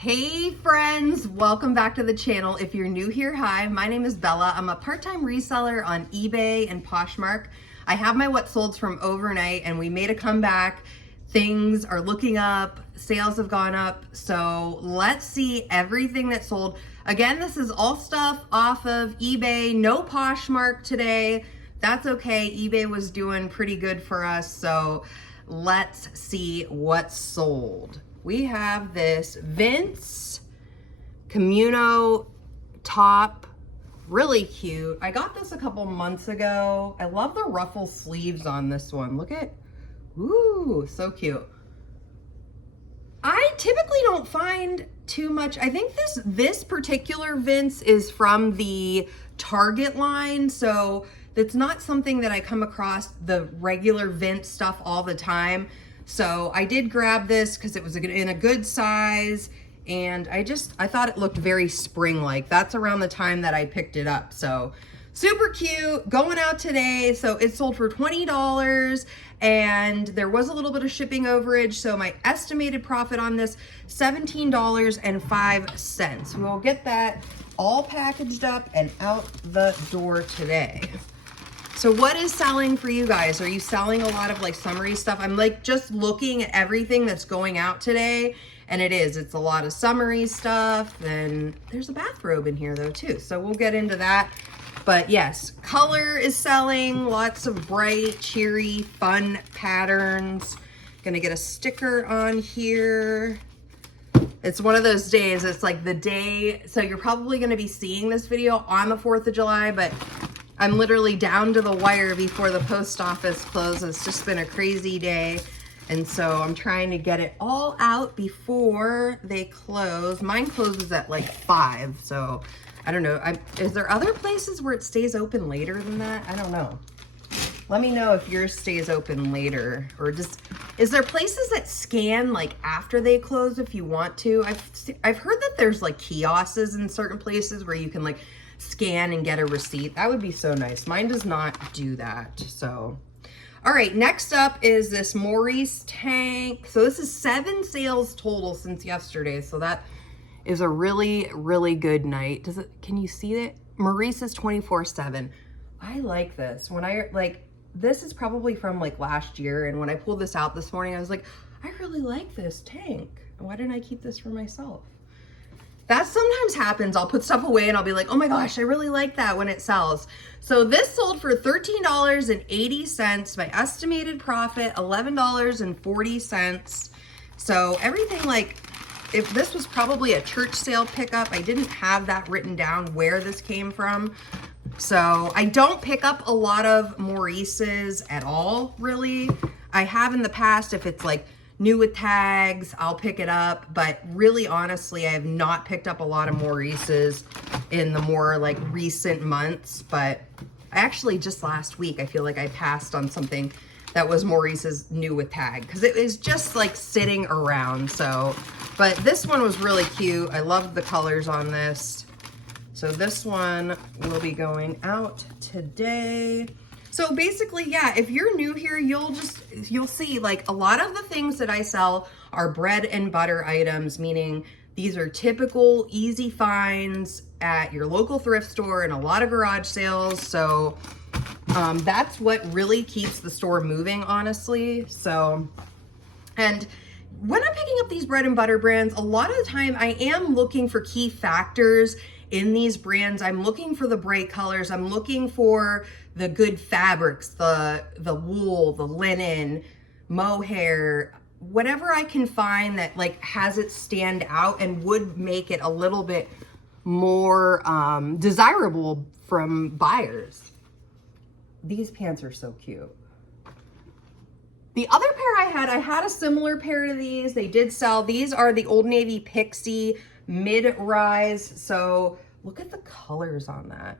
Hey friends, welcome back to the channel. If you're new here, hi, my name is Bella. I'm a part-time reseller on eBay and Poshmark. I have my what solds from overnight and we made a comeback. Things are looking up, sales have gone up. So let's see everything that sold. Again, this is all stuff off of eBay, no Poshmark today. That's okay, eBay was doing pretty good for us. So let's see what sold. We have this Vince Communo top, really cute. I got this a couple months ago. I love the ruffle sleeves on this one. Look at, ooh, so cute. I typically don't find too much. I think this particular Vince is from the Target line, so it's not something that I come across the regular Vince stuff all the time. So I did grab this because it was in a good size, and I thought it looked very spring-like. That's around the time that I picked it up. So super cute, going out today. So it sold for $20 and there was a little bit of shipping overage. So my estimated profit on this, $17.05. We'll get that all packaged up and out the door today. So what is selling for you guys? Are you selling a lot of like summery stuff? I'm like just looking at everything that's going out today, and it's a lot of summery stuff. And there's a bathrobe in here though too. So we'll get into that. But yes, color is selling, lots of bright, cheery, fun patterns. Gonna get a sticker on here. It's one of those days, it's like the day, so you're probably gonna be seeing this video on the 4th of July, but I'm literally down to the wire before the post office closes. It's just been a crazy day. And so I'm trying to get it all out before they close. Mine closes at like 5. So I don't know. Is there other places where it stays open later than that? I don't know. Let me know if yours stays open later, or just, is there places that scan like after they close if you want to? I've heard that there's like kiosks in certain places where you can like scan and get a receipt. That would be so nice. Mine does not do that. So, all right, next up is this Maurice tank. So this is 7 sales total since yesterday. So that is a really, really good night. Can you see it? Maurice is 24/7. I like this. This is probably from like last year. And when I pulled this out this morning, I was like, I really like this tank. Why didn't I keep this for myself? That sometimes happens. I'll put stuff away and I'll be like, oh my gosh, I really like that when it sells. So this sold for $13.80. My estimated profit, $11.40. So everything, like, if this was probably a church sale pickup, I didn't have that written down where this came from. So I don't pick up a lot of Maurices at all, really. I have in the past, if it's like new with tags, I'll pick it up, but really honestly, I have not picked up a lot of Maurices in the more like recent months. But actually just last week, I feel like I passed on something that was Maurice's new with tag because it was just like sitting around. So, but this one was really cute. I loved the colors on this. So this one will be going out today. So basically, yeah, if you're new here, you'll see like a lot of the things that I sell are bread and butter items, meaning these are typical easy finds at your local thrift store and a lot of garage sales. So that's what really keeps the store moving, honestly. So, and when I'm picking up these bread and butter brands, a lot of the time I am looking for key factors in these brands. I'm looking for the bright colors. I'm looking for the good fabrics, the wool, the linen, mohair, whatever I can find that like has it stand out and would make it a little bit more desirable from buyers. These pants are so cute. The other pair I had a similar pair to these. They did sell. These are the Old Navy Pixie mid-rise. So look at the colors on that.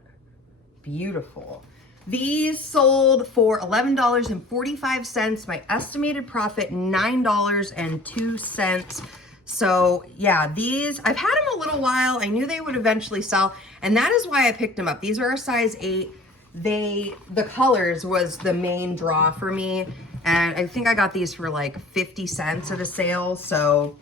Beautiful. These sold for $11.45. My estimated profit, $9.02. So yeah, these, I've had them a little while. I knew they would eventually sell, and that is why I picked them up. These are a size 8. The colors was the main draw for me. And I think I got these for like 50 cents at a sale. So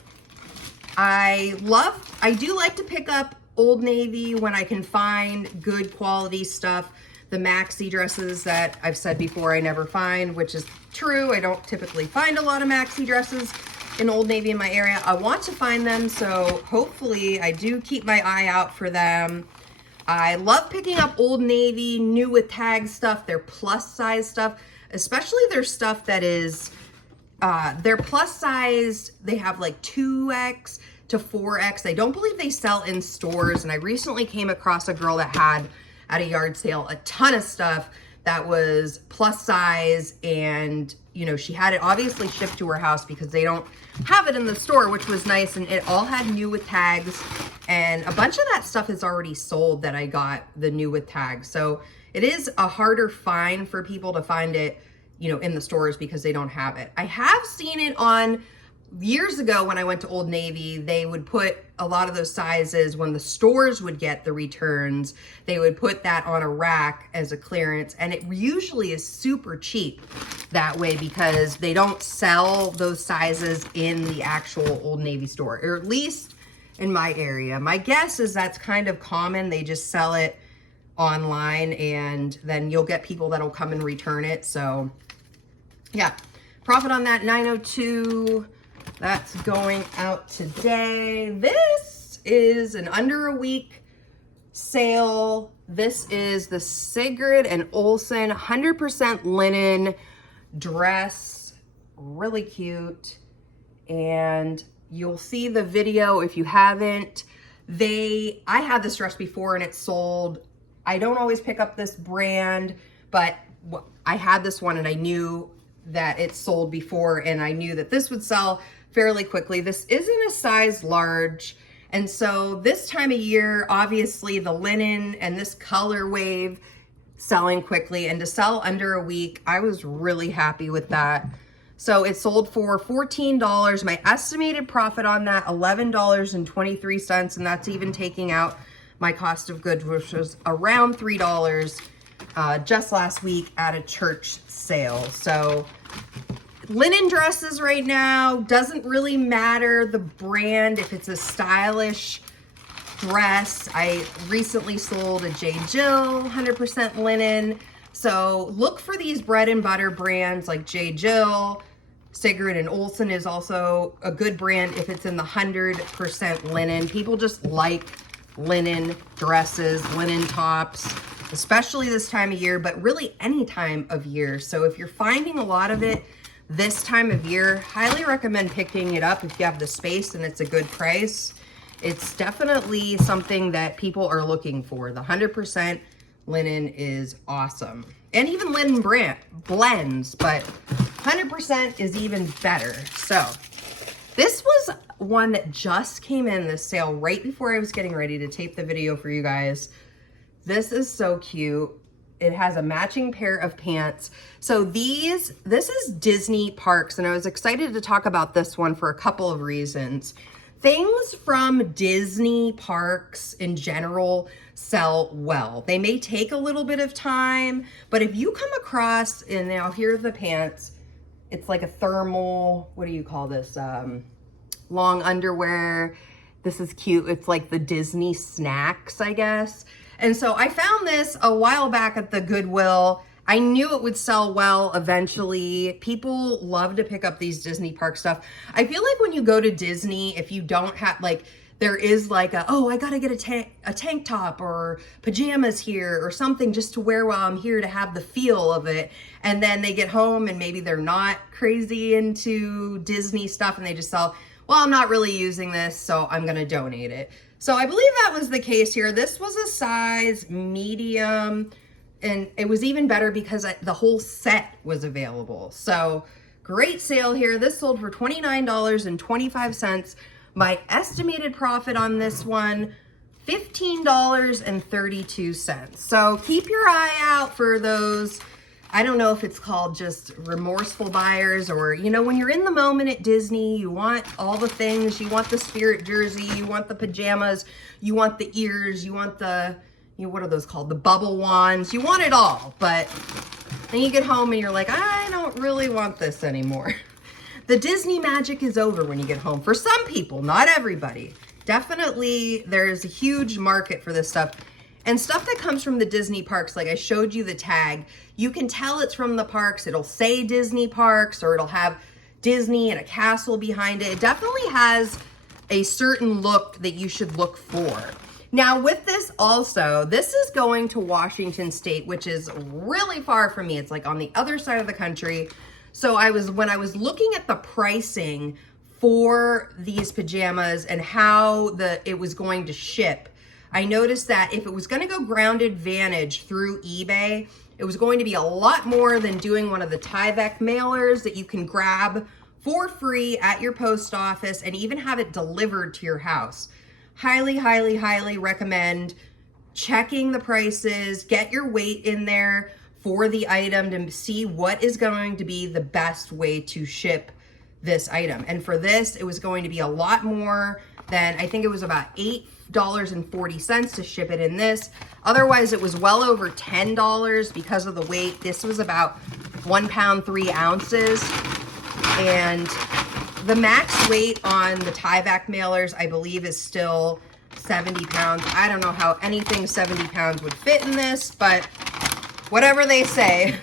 I do like to pick up Old Navy when I can find good quality stuff. The maxi dresses that I've said before I never find, which is true. I don't typically find a lot of maxi dresses in Old Navy in my area. I want to find them, so hopefully I do keep my eye out for them. I love picking up Old Navy, new with tag stuff, their plus size stuff, especially their stuff that is, their plus size, they have like 2X to 4X. I don't believe they sell in stores, and I recently came across a girl that had at a yard sale a ton of stuff that was plus size, and you know, she had it obviously shipped to her house because they don't have it in the store, which was nice. And it all had new with tags, and a bunch of that stuff is already sold that I got the new with tags. So it is a harder find for people to find it, you know, in the stores because they don't have it. I have seen it on, years ago when I went to Old Navy, they would put a lot of those sizes when the stores would get the returns, they would put that on a rack as a clearance, and it usually is super cheap that way because they don't sell those sizes in the actual Old Navy store, or at least in my area. My guess is that's kind of common. They just sell it online, and then you'll get people that'll come and return it. So yeah, profit on that, 902. That's going out today. This is an under a week sale. This is the Sigrid and Olsen 100% linen dress. Really cute. And you'll see the video if you haven't. I had this dress before and it's sold. I don't always pick up this brand, but I had this one and I knew that it sold before, and I knew that this would sell fairly quickly. This isn't a size large, and so this time of year, obviously the linen and this color wave selling quickly, and to sell under a week, I was really happy with that. So it sold for $14. My estimated profit on that, $11.23, and that's even taking out my cost of goods, which was around $3 just last week at a church sale. So linen dresses right now, doesn't really matter the brand if it's a stylish dress. I recently sold a J. Jill 100% linen. So look for these bread and butter brands like J. Jill. Sigrid and Olsen is also a good brand if it's in the 100% linen. People just like linen dresses, linen tops, especially this time of year, but really any time of year. So if you're finding a lot of it this time of year, highly recommend picking it up if you have the space and it's a good price. It's definitely something that people are looking for. The 100% linen is awesome. And even linen blends, but 100% is even better. So this was one that just came in this sale right before I was getting ready to tape the video for you guys. This is so cute. It has a matching pair of pants. So this is Disney parks, and I was excited to talk about this one for a couple of reasons. Things from Disney parks in general sell well. They may take a little bit of time, but if you come across, and now here's the pants, it's like a thermal, what do you call this? Long underwear. This is cute. It's like the Disney snacks, I guess. And so I found this a while back at the Goodwill. I knew it would sell well eventually. People love to pick up these Disney park stuff. I feel like when you go to Disney, if you don't have, like, there is like oh, I gotta get a tank top or pajamas here or something just to wear while I'm here to have the feel of it. And then they get home and maybe they're not crazy into Disney stuff and they just sell, well, I'm not really using this, so I'm gonna donate it. So I believe that was the case here. This was a size medium, and it was even better because the whole set was available. So great sale here. This sold for $29.25. My estimated profit on this one, $15.32. So keep your eye out for those, I don't know if it's called just remorseful buyers, or, you know, when you're in the moment at Disney, you want all the things. You want the spirit jersey, you want the pajamas, you want the ears, you want the, you know, what are those called? The bubble wands. You want it all, but then you get home and you're like, I don't really want this anymore. the Disney magic is over when you get home. For some people, not everybody. Definitely, there's a huge market for this stuff. And stuff that comes from the Disney parks, like I showed you the tag, you can tell it's from the parks. It'll say Disney parks, or it'll have Disney and a castle behind it. It definitely has a certain look that you should look for. Now with this also, this is going to Washington State, which is really far from me. It's like on the other side of the country. So when I was looking at the pricing for these pajamas and how it was going to ship, I noticed that if it was going to go Grounded Vantage through eBay, it was going to be a lot more than doing one of the Tyvek mailers that you can grab for free at your post office and even have it delivered to your house. Highly, highly, highly recommend checking the prices, get your weight in there for the item to see what is going to be the best way to ship this item. And for this, it was going to be a lot more than, I think it was about $8.40 to ship it in this. Otherwise, it was well over $10 because of the weight. This was about 1 pound, 3 ounces. And the max weight on the Tyvek mailers, I believe, is still 70 pounds. I don't know how anything 70 pounds would fit in this, but whatever they say.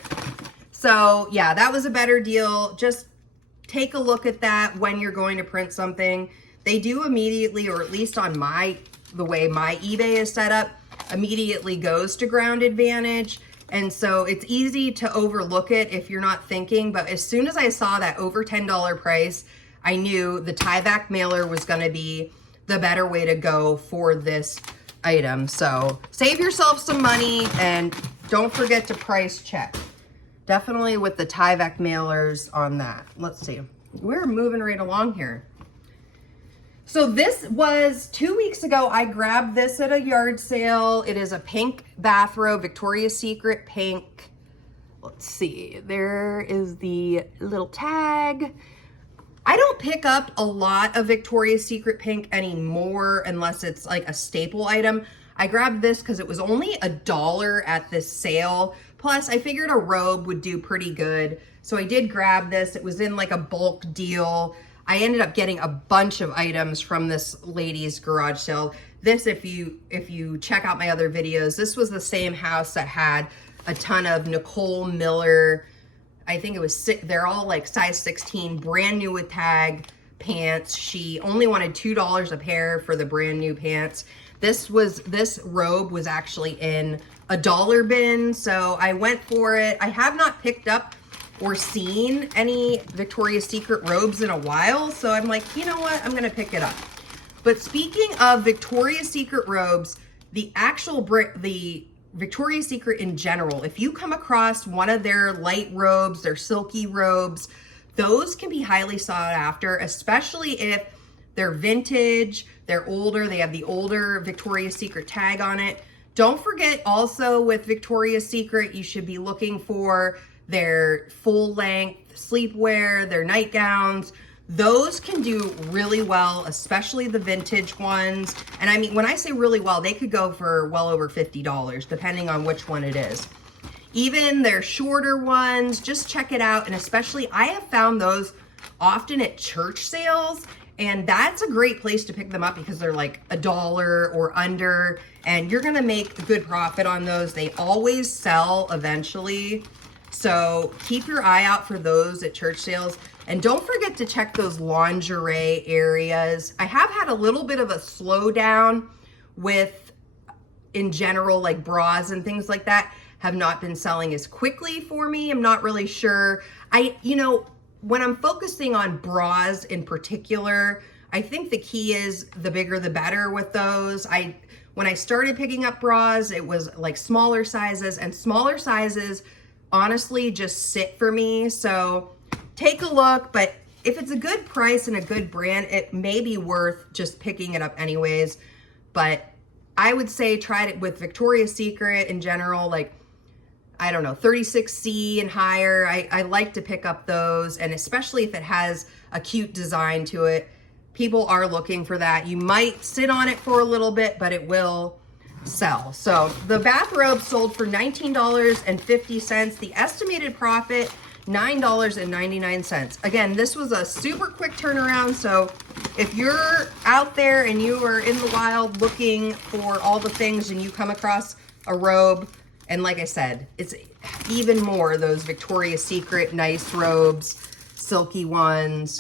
So yeah, that was a better deal. Just take a look at that when you're going to print something. They do immediately, or at least on the way my eBay is set up, immediately goes to Grounded Vantage. And so it's easy to overlook it if you're not thinking, but as soon as I saw that over $10 price, I knew the Tyvek mailer was gonna be the better way to go for this item. So save yourself some money and don't forget to price check. Definitely with the Tyvek mailers on that. Let's see, we're moving right along here. So this was 2 weeks ago. I grabbed this at a yard sale. It is a pink bathrobe, Victoria's Secret pink. Let's see, there is the little tag. I don't pick up a lot of Victoria's Secret pink anymore unless it's like a staple item. I grabbed this because it was only $1 at this sale. Plus, I figured a robe would do pretty good. So I did grab this. It was in like a bulk deal. I ended up getting a bunch of items from this lady's garage sale. This, if you check out my other videos, this was the same house that had a ton of Nicole Miller, I think it was, they're all like size 16, brand new with tag pants. She only wanted $2 a pair for the brand new pants. This robe was actually in a dollar bin, so I went for it. I have not picked up or seen any Victoria's Secret robes in a while, so I'm like, you know what, I'm gonna pick it up. But speaking of Victoria's Secret robes, the Victoria's Secret in general, if you come across one of their light robes, their silky robes, those can be highly sought after, especially if they're vintage, they're older, they have the older Victoria's Secret tag on it. Don't forget also with Victoria's Secret, you should be looking for their full length sleepwear, their nightgowns. Those can do really well, especially the vintage ones. And I mean, when I say really well, they could go for well over $50, depending on which one it is. Even their shorter ones, just check it out. And especially, I have found those often at church sales, and that's a great place to pick them up because they're like $1 or under, and you're gonna make a good profit on those. They always sell eventually. So keep your eye out for those at church sales. And don't forget to check those lingerie areas. I have had a little bit of a slowdown with, in general, like bras and things like that have not been selling as quickly for me. I'm not really sure. When I'm focusing on bras in particular, I think the key is the bigger the better with those. When I started picking up bras, it was like smaller sizes, and smaller sizes honestly just sit for me. So take a look, but if it's a good price and a good brand, it may be worth just picking it up anyways. But I would say try it with Victoria's Secret in general, like, I don't know, 36C and higher. I like to pick up those, and especially if it has a cute design to it. People are looking for that. You might sit on it for a little bit, but it will sell. So the bathrobe sold for $19.50. The estimated profit $9.99. Again, this was a super quick turnaround, so if you're out there and you are in the wild looking for all the things and you come across a robe, and like I said, it's even more those Victoria's Secret nice robes, silky ones,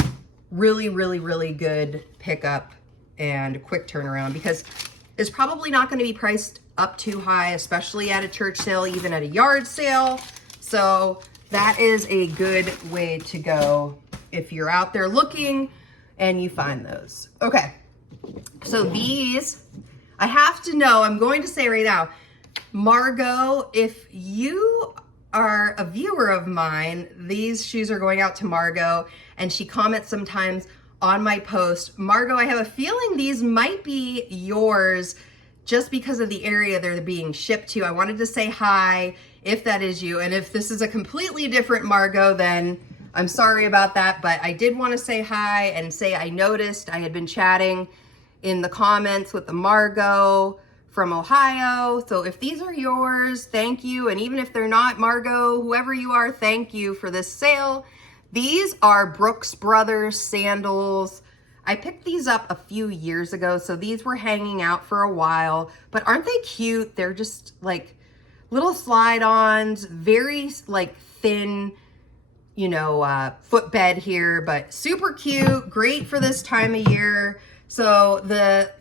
really, really, really good pickup and quick turnaround, because it's probably not going to be priced up too high, especially at a church sale, even at a yard sale. So that is a good way to go if you're out there looking and you find those. Okay, so these, I have to know, I'm going to say right now, Margot, if you are a viewer of mine, these shoes are going out to Margot, and she comments sometimes on my post. Margot, I have a feeling these might be yours just because of the area they're being shipped to. I wanted to say hi if that is you, and if this is a completely different Margot, then I'm sorry about that, but I did want to say hi and say I noticed I had been chatting in the comments with the Margot from Ohio. So if these are yours, thank you. And even if they're not, Margot, whoever you are, thank you for this sale. These are Brooks Brothers sandals. I picked these up a few years ago, so these were hanging out for a while, but aren't they cute? They're just like little slide-ons, very like thin, you know, footbed here, but super cute, great for this time of year. So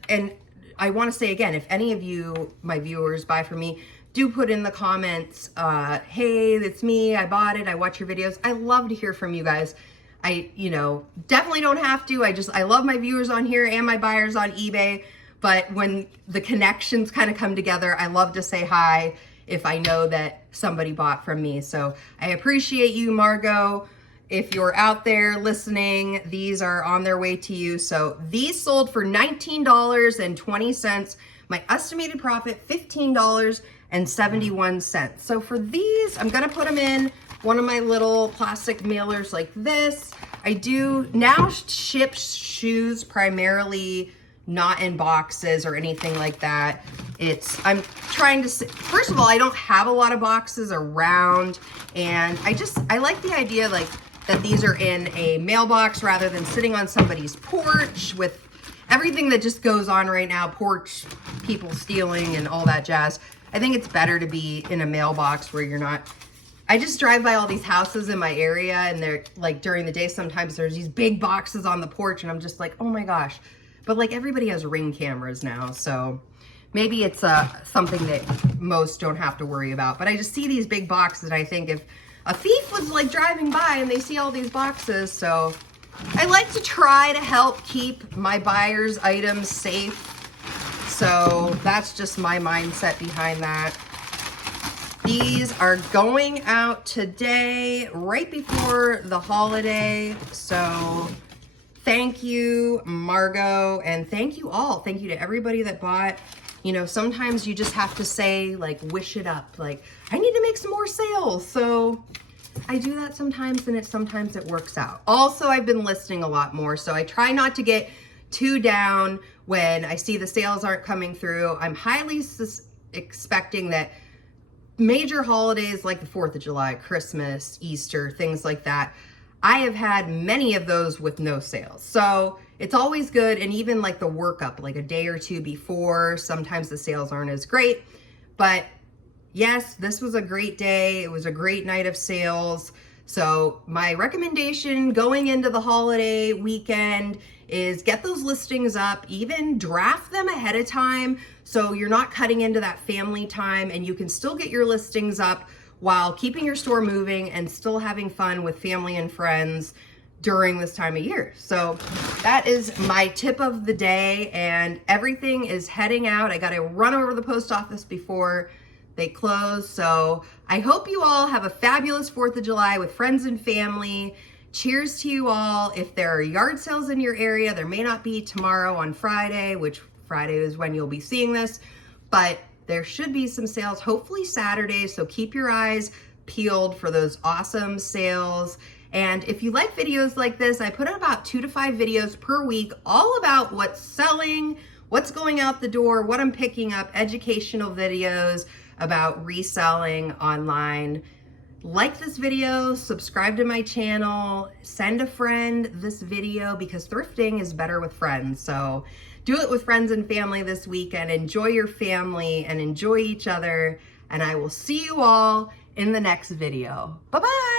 and I want to say again, if any of you, my viewers, buy from me, do put in the comments, hey, it's me, I bought it, I watch your videos. I love to hear from you guys. I, you know, definitely don't have to. I love my viewers on here and my buyers on eBay, but when the connections kind of come together, I love to say hi if I know that somebody bought from me. So I appreciate you, Margot. If you're out there listening, these are on their way to you. So these sold for $19.20. My estimated profit, $15.71. So for these, I'm gonna put them in one of my little plastic mailers like this. I do now ship shoes primarily not in boxes or anything like that. I'm trying to, first of all, I don't have a lot of boxes around, and I like the idea like that these are in a mailbox rather than sitting on somebody's porch with everything that just goes on right now, porch people stealing and all that jazz. I think it's better to be in a mailbox where you're not, I just drive by all these houses in my area, and they're like during the day, sometimes there's these big boxes on the porch, and I'm just like, oh my gosh. But like everybody has Ring cameras now, so maybe it's something that most don't have to worry about. But I just see these big boxes, and I think if a thief was like driving by and they see all these boxes, so I like to try to help keep my buyers' items safe. So that's just my mindset behind that. These are going out today, right before the holiday. So thank you, Margot, and thank you all. Thank you to everybody that bought. You know, sometimes you just have to say, like, wish it up. Like, I need to make some more sales. So I do that sometimes, and sometimes it works out. Also, I've been listing a lot more, so I try not to get too down when I see the sales aren't coming through. I'm highly expecting that major holidays like the 4th of July, Christmas, Easter, things like that, I have had many of those with no sales. So it's always good. And even like the workup, like a day or two before, sometimes the sales aren't as great. But yes, this was a great day. It was a great night of sales. So my recommendation going into the holiday weekend is get those listings up, even draft them ahead of time so you're not cutting into that family time, and you can still get your listings up while keeping your store moving and still having fun with family and friends during this time of year. So that is my tip of the day, and everything is heading out. I got to run over to the post office before they close. So I hope you all have a fabulous 4th of July with friends and family. Cheers to you all. If there are yard sales in your area, there may not be tomorrow on Friday, which Friday is when you'll be seeing this, but there should be some sales, hopefully Saturday. So keep your eyes peeled for those awesome sales. And if you like videos like this, I put out about 2 to 5 videos per week, all about what's selling, what's going out the door, what I'm picking up, educational videos about reselling online. like this video, subscribe to my channel, send a friend this video because thrifting is better with friends. So do it with friends and family this weekend. Enjoy your family and enjoy each other. And I will see you all in the next video. Bye-bye.